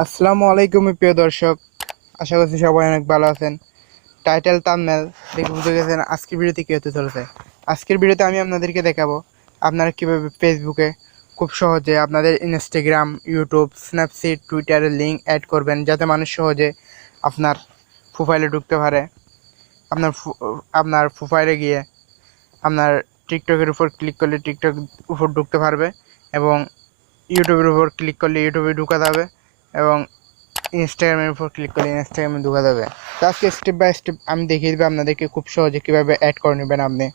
আসসালামু আলাইকুম প্রিয় দর্শক, আশা করছি সবাই অনেক ভালো আছেন। টাইটেল থাম্বনেল দেখে বুঝে গেছেন আজকের ভিডিওতে কী হতে চলেছে। আজকের ভিডিওতে আমি আপনাদেরকে দেখাবো আপনারা কীভাবে ফেসবুকে খুব সহজে আপনাদের ইনস্টাগ্রাম, ইউটিউব, স্ন্যাপচিট, টুইটারের লিঙ্ক অ্যাড করবেন, যাতে মানুষ সহজে আপনার প্রোফাইলে ঢুকতে পারে। আপনার প্রোফাইলে গিয়ে আপনার টিকটকের উপর ক্লিক করলে টিকটক উপর ঢুকতে পারবে, এবং ইউটিউবের উপর ক্লিক করলে ইউটিউবে ঢুকা যাবে, এবং ইনস্টাগ্রামের উপর ক্লিক করলে ইনস্টাগ্রামে ঢোকা যাবে। তো আজকে স্টেপ বাই স্টেপ আমি দেখিয়ে দেবো আপনাদেরকে খুব সহজে কীভাবে অ্যাড করে নেবেন আপনি।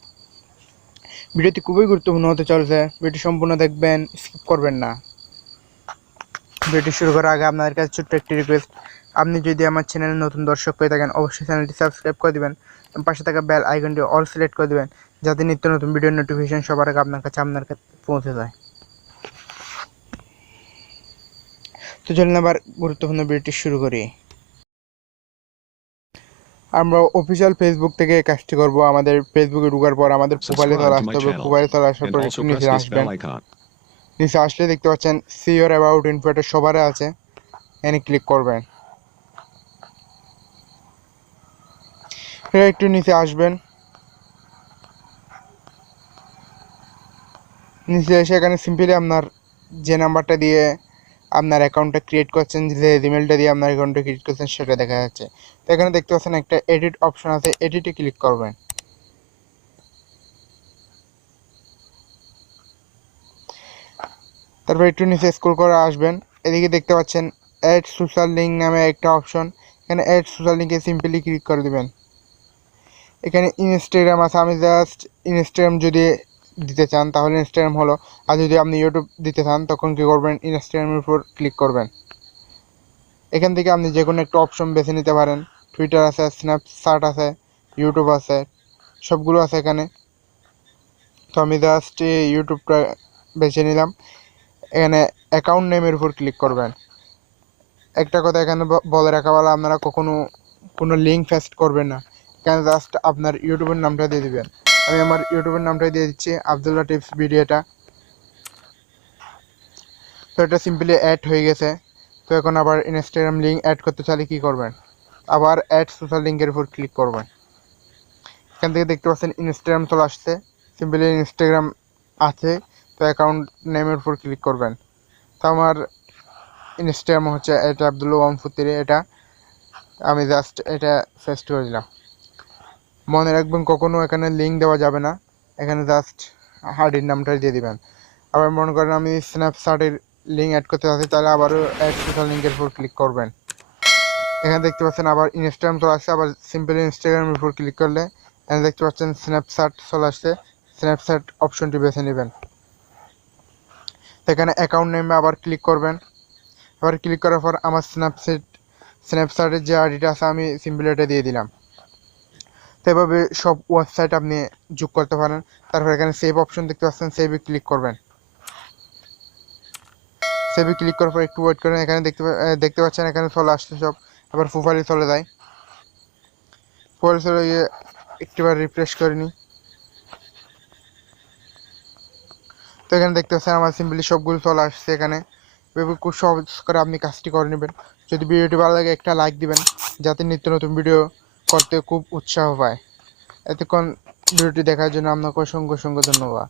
ভিডিওটি খুবই গুরুত্বপূর্ণ হতে চলেছে, ভিডিওটি সম্পূর্ণ দেখবেন, স্কিপ করবেন না। ভিডিওটি শুরু করার আগে আপনাদের কাছে ছোট্ট একটি রিকোয়েস্ট, আপনি যদি আমার চ্যানেলে নতুন দর্শক হয়ে থাকেন অবশ্যই চ্যানেলটি সাবস্ক্রাইব করে দেবেন এবং পাশে থাকা বেল আইকনটি অল সিলেক্ট করে দেবেন, যাতে নিত্য নতুন ভিডিওর নোটিফিকেশন সবার আগে আপনার কাছে পৌঁছে যায়। তো চলুন আবার গুরুত্বপূর্ণ ভিডিওটি শুরু করি। আমরা অফিসিয়াল ফেসবুক থেকে কাজটি করব। আমাদের ফেসবুকে ঢোকার পর আমাদের প্রোফাইলে চলে আসতে হবে। প্রোফাইলে চলে আসার পর একটু নিচে আসবেন। নিচে আসলে দেখতে পাচ্ছেন সি ইওর অ্যাবাউট ইনফো, এটা সবারে আছে, এনে ক্লিক করবেন। একটু নিচে আসবেন, নিচে এসে এখানে সিম্পলি আপনার যে নাম্বারটা দিয়ে আপনার অ্যাকাউন্টটা ক্রিয়েট করছেন, যে ইমেলটা দিয়ে আপনার অ্যাকাউন্টটা ক্রিয়েট করছেন সেটা দেখা যাচ্ছে। তো এখানে দেখতে পাচ্ছেন একটা এডিট অপশন আছে, এডিটে ক্লিক করবেন। তারপর একটু নিচে স্ক্রল করে আসবেন, এদিকে দেখতে পাচ্ছেন অ্যাড সোশ্যাল লিঙ্ক নামে একটা অপশন। এখানে অ্যাড সোশ্যাল লিঙ্কে সিম্পলি ক্লিক করে দেবেন। এখানে ইনস্টাগ্রাম আছে, আমি জাস্ট ইনস্টাগ্রাম যদি দিতে চান তাহলে ইনস্টাগ্রাম হলো, আর যদি আপনি ইউটিউব দিতে চান তখন কী করবেন, ইনস্টাগ্রামের উপর ক্লিক করবেন। এখান থেকে আপনি যে কোনো একটা অপশন বেছে নিতে পারেন। টুইটার আছে, স্ন্যাপচ্যাট আছে, ইউটিউব আছে, সবগুলো আছে এখানে। তো আমি জাস্ট ইউটিউবটা বেছে নিলাম। এখানে অ্যাকাউন্ট নেমের উপর ক্লিক করবেন। একটা কথা এখানে বলে রাখা ভালো, আপনারা কখনো কোনো লিঙ্ক পেস্ট করবেন না, এখানে জাস্ট আপনার ইউটিউবের নামটা দিয়ে দিবেন। আমি আমার ইউটিউবের নামটাই দিয়ে দিচ্ছি, আবদুল্লাহ টিপস ভিডিওটা। তো এটা সিম্পলি অ্যাড হয়ে গেছে। তো এখন আবার ইনস্টাগ্রাম লিঙ্ক অ্যাড করতে চাইলে কী করবেন, আবার অ্যাড সোশ্যাল লিঙ্কের উপর ক্লিক করবেন। এখান থেকে দেখতে পাচ্ছেন ইনস্টাগ্রাম চলে আসছে, সিম্পলি ইনস্টাগ্রাম আছে, তো অ্যাকাউন্ট নেমের উপর ক্লিক করবেন। তো আমার ইনস্টাগ্রাম হচ্ছে এটা আবদুল্লাহ 143, এটা আমি জাস্ট এটা পেস্ট করে দিলাম। মনে রাখবেন কখনো এখানে লিঙ্ক দেওয়া যাবে না, এখানে জাস্ট হার্ডির নামটাই দিয়ে দিবেন। আবার মনে করেন আমি স্ন্যাপচ্যাটের লিঙ্ক অ্যাড করতে চাচ্ছি, তাহলে আবারও অ্যাড সোশ্যাল লিঙ্কের উপর ক্লিক করবেন। এখানে দেখতে পাচ্ছেন আবার ইনস্টাগ্রাম চলে আসছে, আবার সিম্পলি ইনস্টাগ্রামের উপর ক্লিক করলে এখানে দেখতে পাচ্ছেন স্ন্যাপচ্যাট চলে আসছে, স্ন্যাপচ্যাট অপশনটি বেছে নেবেন। এখানে অ্যাকাউন্ট নেমে আবার ক্লিক করবেন। আবার ক্লিক করার পর আমার স্ন্যাপচ্যাটের যে আইডিটা আছে আমি সিম্পলি এটা দিয়ে দিলাম। তো এভাবে সব ওয়েবসাইট আপনি যোগ করতে পারেন। তারপর এখানে সেভ অপশন দেখতে পাচ্ছেন, সেভে ক্লিক করবেন। সেভে ক্লিক করার পর একটু ওয়েট করেন। এখানে দেখতে পাচ্ছেন এখানে চলে আসছে সব। আবার প্রোফাইলে চলে যায়, প্রোফাইলে চলে গিয়ে একটিবার রিফ্রেশ করে নিই। তো এখানে দেখতে পাচ্ছেন আমার সিম্পলি সবগুলো চলে আসছে এখানে। এভাবে খুব সহজ করে আপনি কাজটি করে নেবেন। যদি ভিডিওটি ভালো লাগে একটা লাইক দিবেন, যাতে নিত্য নতুন ভিডিও করতে খুব উৎসাহ পায়। এতক্ষণ ভিডিওটি দেখার জন্য আপনাকে অসংখ্য অসংখ্য ধন্যবাদ।